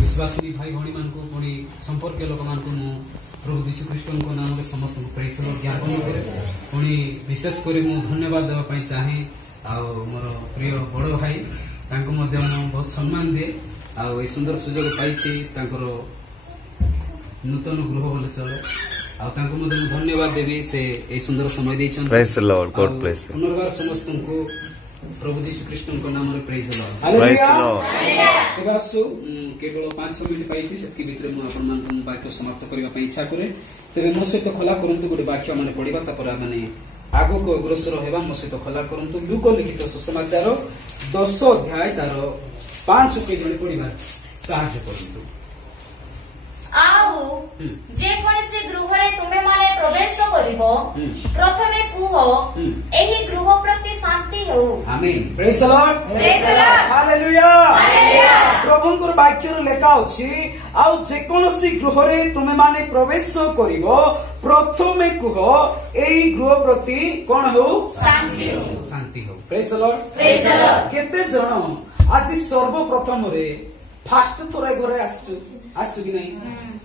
विश्वासी भाई भौणी मान को पुणी संपर्क लोक मान को मु प्रभु यीशु ख्रीष्ट को नाम रे समस्त को प्रेज द ज्ञापन करे पुणी विशेष करी मु धन्यवाद देवा पई चाहे आ मोर प्रिय बड़ भाई तांको मध्ये मु बहुत सम्मान दे आ ए सुंदर सुयोग पाइछि तांकर नूतन गृह बोले चले आ तांको मध्ये मु धन्यवाद देबी से ए सुंदर समय दैछन praise the Lord God bless you पुनर्बार समस्त को प्रभु यीशु ख्रीष्ट को नाम रे praise the Lord praise the Lord तेबासु केवल 5 मिनिट पाइछि सेति भितर मु आपन मान को वाक्य समाप्त करिवा पई इच्छा करे तेरे मो सहित खोला करंतु गोटे वाक्य माने पढिबा तापर माने आगो को अग्रसर हेबा मो सहित खोला करंतु लूक लिखित सुसमाचार 10 अध्याय तार 5 के जने पढिबा साहाय्य करंतु आउ जे कोनसे गृह रे तुमे माने प्रवेश करिवो प्रथमे कुह एही गृह प्रति शांति हो आमीन praise the Lord hallelujah hallelujah प्रभु को वाक्य लेखा अछि आउ जे कोनसी गृह रे तुमे माने प्रवेश करिवो प्रथमे कुह एही गृह प्रति कोन हो शांति हो प्रेज द लॉर्ड केते जण आज सर्वप्रथम रे फास्ट थोरे घरे आसछु कि नहीं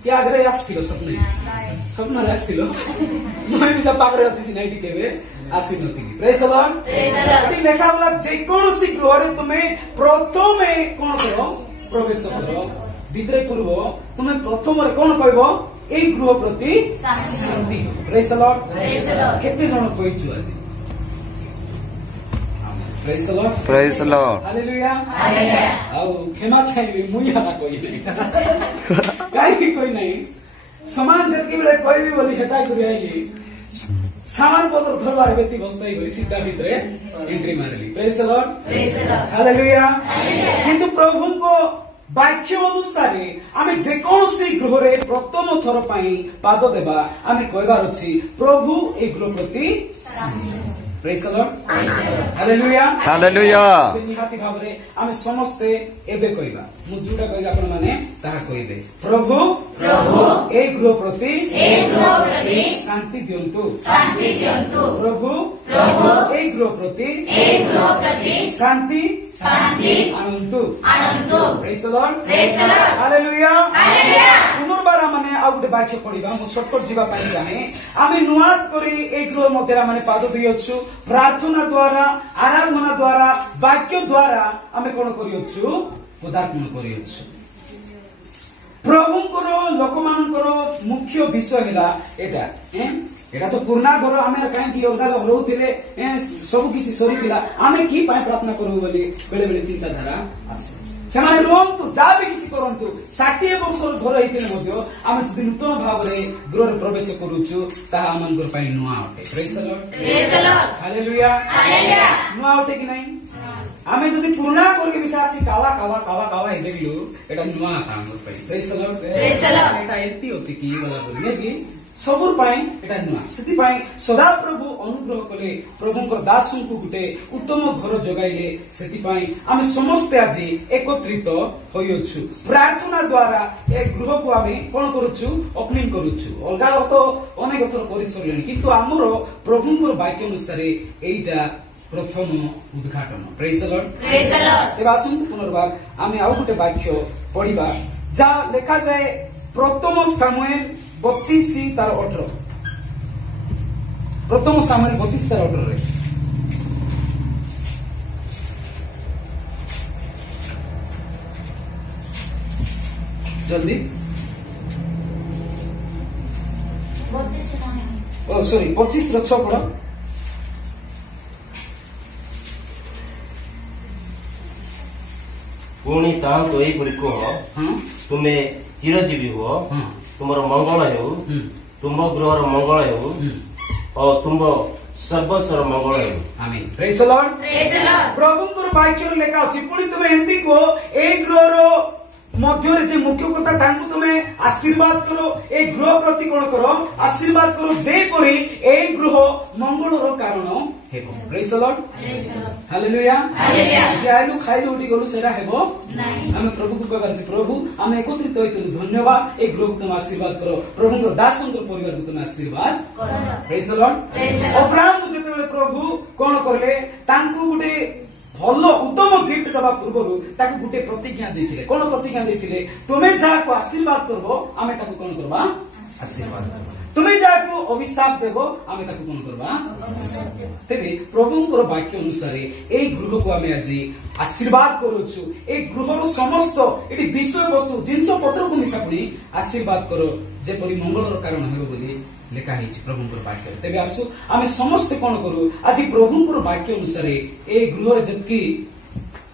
क्या आगरे आस्थिलो स्वप्न रे आस्थिलो मैं भी सब पागरे अछि नहीं केबे आसी नथि प्रेज द लॉर्ड लेखा बोला जे कोनसी गृह रे तुमे प्रथमे कोन करो प्रवेश करो विद्रे पूर्व तुमे प्रथम रे कोन कहबो ए गृह प्रति शांति प्रेज द लॉर्ड केते जण कहिछु आज प्रेज द लॉर्ड हालेलुया आउ क्षमा चाहिए मुई हना कोई नहीं काई कोई नहीं समान जति बेले कोई भी बोली हटाई करी आइली सामान पत्र धरबार बेती बसताई बोली सीधा भितरे एंट्री मारली प्रेज द लॉर्ड हालेलुया किंतु प्रभु को वाक्य अनुसार आमे जे कोनसी गृह रे प्रथम थर पई पाद देबा आमे कहबार अछि प्रभु ए गृह प्रति प्रेज द लॉर्ड हालेलुया निहाती भाबरे आमे समस्त एबे कहबा मु जुडा कहबा आपण माने ताहा कहबे प्रभु ए गृह प्रति शांति दियंतु प्रभु ए गृह प्रति शांति आनंदु प्रेज द लॉर्ड हालेलुया पुनर्बार माने आ गुटे वाक्य पढिबा मु शॉर्टकट जीवा पाई चाहे आमे नुआत करी ए गृह मध्यरा माने पाद दियछु प्रार्थना द्वारा आराधना द्वारा वाक्य द्वारा आमे कोन करियछु पदार्पण करियछु प्रभुंकर लोकमानकर मुख्य विषय हैला एटा तो पुरना घर आमे काहे कि अलगा रहउथिले सब किछि सरीथिला आमे की पाए प्रार्थना करू बोली बेले बेले चिंता धारा आसे सेमाने रोंतु जाबे किछि करंतु 60 वर्षर घर हेतिले मध्य आमे जदि नूतन भाव रे गृह प्रवेश करूछु ताहा आमनकर पाई नुआ अटे प्रेज द लॉर्ड हालेलुया नुआ अटे कि नहीं आमे जदि पुरना करके विश्वासी कावा हे देखिलु एटा नुआ काम पाई प्रेज द लॉर्ड एटा एति होछि कि बोला बोली कि सबुर पाई एटा नुआ सेति पाई सदा प्रभु अनुग्रह कले प्रभुंकर दासु को गुटे उत्तम घर जगाइले सेति पाई आमे समस्त आज एकत्रित होयछु प्रार्थना द्वारा ए गृह को आमे कोन करूछु ओपनिंग करूछु अलगा तो अनेक थर परिसरलेनी किंतु हमरो प्रभुंकर वाक्य अनुसार एटा प्रथम उद्घाटन प्रेज द लॉर्ड तेबा आसु पुनर्बार आमे आउ गुटे वाक्य पढिबा जा लेखा जाय प्रथम सामुएल 32 तार 18 प्रथम सामुएल 32 तार 18 रे जल्दी 32 ओ सॉरी 25 रो 6 पढ पुणी तां तो एई परि कह तुमे चिरजीवी हो तुमर मंगल हेउ तुम गृहर मंगल हेउ और तुम सर्वस्वर मंगल हेउ आमीन प्रेज द लॉर्ड प्रभुंकर वाक्य लेखा अछि पुणी तुमे एंती को ए गृहर मध्य जे मुख्य कथा तांकु तुमे आशीर्वाद करो ए गृह प्रति कोन करो आशीर्वाद करो जे परि ए गृह मंगलर कारण हेबो प्रेज द लॉर्ड हालेलुया जे आइलु खाइलु उडी गलु सेरा हेबो नाही हम प्रभु को कहबार छी प्रभु हम एकत्रित होइतु धन्यवाद ए गृह को तुम आशीर्वाद करो प्रभुंकर दासंकर परिवार को तुम आशीर्वाद करो प्रेज द लॉर्ड अब्राहम को जेते प्रभु कोन करले तांकु गुटे भलो उत्तम गिफ्ट दबा पूर्व ताकू गुटे प्रतिज्ञा देथिले कोन प्रतिज्ञा देथिले तुमे जाको आशीर्वाद करबो आमे ताकू कोन करबा आशीर्वाद करबा तुमे जाको अभिशाप देबो आमे ताकू कोन करबा तेबे प्रभुଙ୍କର वाक्य अनुसार ए गृह को आमे आज आशीर्वाद करूछु ए गृहर समस्त एटी विषय वस्तु जिंस पत्र को मिसा पड़ी आशीर्वाद करो जेपरि मंगलर कारण हेबो बोली लेखा है प्रभुଙ୍କର वाक्य तेबे आसु आमे समस्त कोन करू आज प्रभुଙ୍କର वाक्य अनुसार ए गृहर जतकी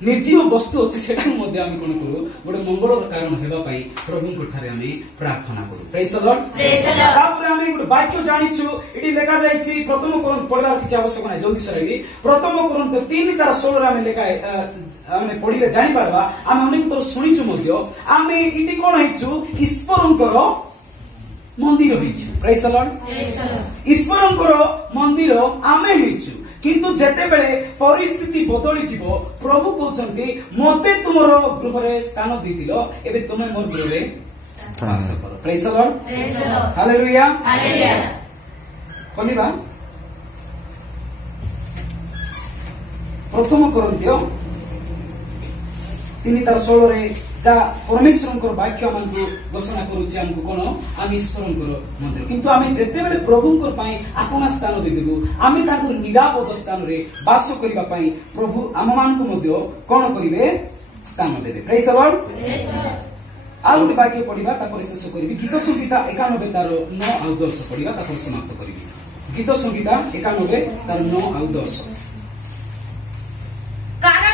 निर्जीव वस्तु अछि सेटा मध्ये आमे कोन करू गोटे मंगलर कारण हेबा पई प्रभुଙ୍କ ठारे आमे प्रार्थना करू प्रेज द लॉर्ड तापर आमे गोटे वाक्य जानिछु एटी लेखा जायछि प्रथम कोरिन्थ पढिबार किछ आवश्यक नै जल्दी सराइबी प्रथम कोरिन्थ 3:16 रे आमे लेखा आमे पढिले जानि पारबा आमे अनेक तर सुनिछु मध्ये आमे इटी कोन हैछु ईश्वरଙ୍କର मंदिर होइछु प्रेज द लॉर्ड ईश्वरଙ୍କର मंदिर आमे होइछु किंतु जेते बेले परिस्थिति बदली जीवो प्रभु कहउचंती मते तुमरो गृहरे स्थान दिथिलो एबे तुमे मोर गृहरे वास करो praise the Lord hallelujah hallelujah कोनिबा प्रथम कोरिन्थियो 3:16 रे जा परमेश्वरଙ୍କର वाक्य हमकु घोषणा करूछि हमकु कोन आमी ईश्वरଙ୍କର मंदिर किंतु आमी जेते बेले प्रभुଙ୍କର पई आपना स्थान देदेबु आमी ताको निरापद स्थान रे वास करिबा पई प्रभु आम मानकु मध्ये कोन करिवे स्थान देबे प्रेज द लॉर्ड आ गोटे वाक्य पढिबा तापर शेष करिबि गीत संगीता 91 तार 9 आ 10 पढिबा तापर समाप्त करिबि गीत संगीता 91 तार 9 आ 10 कारण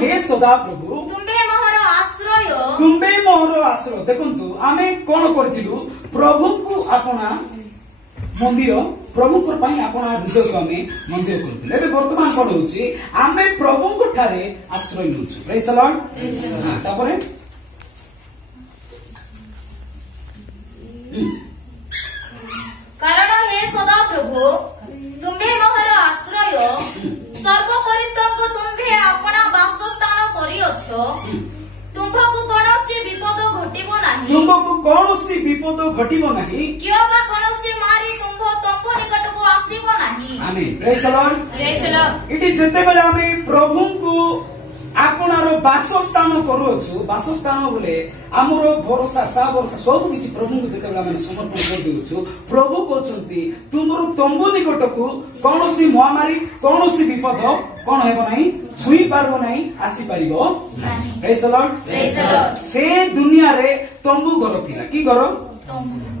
हे सदा प्रभु तुम्बे मोहर आश्रय देखंतु आमे कोन करथिलु प्रभु को आपना मंदिर प्रभु को पई आपना हृदय आमे मंदिर करथिले एबे वर्तमान कोन होछि आमे प्रभु को ठारे आश्रय लउछु प्रेज द लॉर्ड हां तापरे कारण हे सदा प्रभु तुम्बे मोहर आश्रय सर्वकरिष्ठको तुम्भे आपना वासस्थान करिअछो तुमको कोनोसी विपद घटिबो नाही तुमको कोनोसी विपद घटिबो नाही कियोबा कोनोसी मारी तुमको निकटको आसीबो नाही आमीन praise the Lord praise the Lord इति जेते बेले आमे प्रभु को आपनार वासस्थान करूछु वासस्थान बोले हमरो भरोसा सा भरोसा सब किछि प्रभु को जेते बेले आमे समर्पण कर दिउछु प्रभु कहउछंती तुमरो तंबू निकटको कोनोसी महामारी कोनोसी विपद कोन हेबो नाही छुई पारबो नाही आसी पारिबो नाही प्रेज द लॉर्ड से दुनिया रे तंबू घर थिला की घर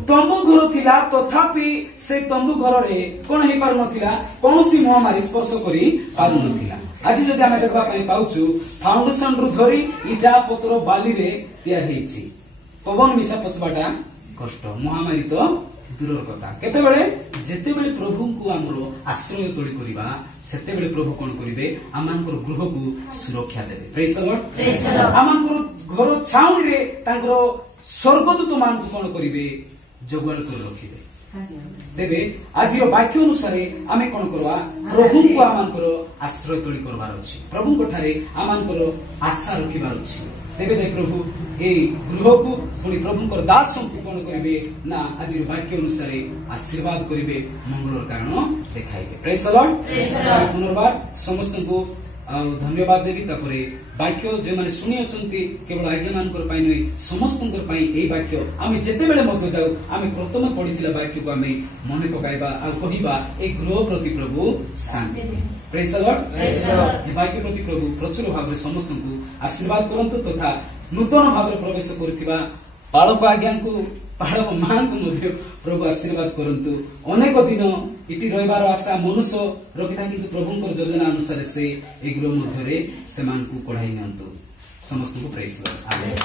तंबू घर थिला तथापि से तंबू घर रे कोन हे पार नथिला कोनोसी महामारी स्पर्श करी पारु नथिला आज जदि आमे देखबा पई पाउछु फाउंडेशन रु धरी इटा पत्र बाली रे तैयार हेछि पवन मिसा पसबाटा कष्ट महामारी तो दूरर कथा केते बेले जेते बेले प्रभु को हमरो आश्रय तोड़ी करिबा सेते बेले प्रभु कोन करिवे आमानकर गृह को सुरक्षा देबे प्रेज द लॉर्ड आमानकर घर छाउनी रे तांकर स्वर्गदूत मान को कोन करिवे जगवाल कर रखिबे देबे आज वाक्य अनुसार आमे कोन करबा प्रभु को आमानकर आश्रय तोड़ी करबार अछि प्रभु को ठारे आमानकर आशा रखिबार अछि तेबे जे प्रभु ए गृह को पुनी प्रभुଙ୍କର दास को कोन करिवे ना आज वाक्य अनुसार आशीर्वाद करिवे मंगलर कारण देखाइबे प्रेज द लॉर्ड पुनर्बार समस्त को धन्यवाद देवी तापरे वाक्य जे माने सुनि अछंती केवल आज्ञा मानकर पाई नै समस्तंकर पाई ए वाक्य आमे जेते बेले मत जाऊ आमे प्रथम पढिथिला वाक्य को आमे मने पकाइबा आ कहिबा ए गृह प्रति प्रभु शांति प्रेज द लॉर्ड ए वाक्य प्रति प्रभु प्रचुर भाव समस्त को आशीर्वाद करंतु तथा नूतन भाव प्रवेश करथिबा बालक आज्ञा को बालक मां को मध्ये प्रभु आशीर्वाद करंतु अनेक दिन इति रहिबार आशा मनुष्य रखिता किंतु प्रभुଙ୍କର योजना अनुसार से ए गृह मध्ये से मान को पढाई नंतु समस्त को प्रेज द लॉर्ड आमेन।